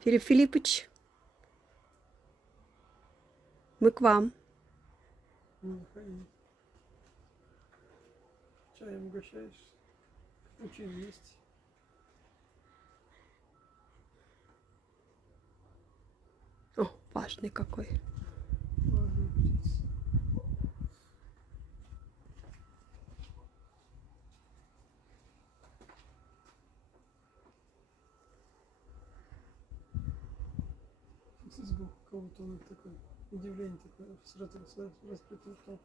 Филипп Филиппович, мы к вам. Чаем угощаешь? Очень есть. О, важный какой. Важная птица. Здесь был кого-то такое удивление такое, сразу распитывал.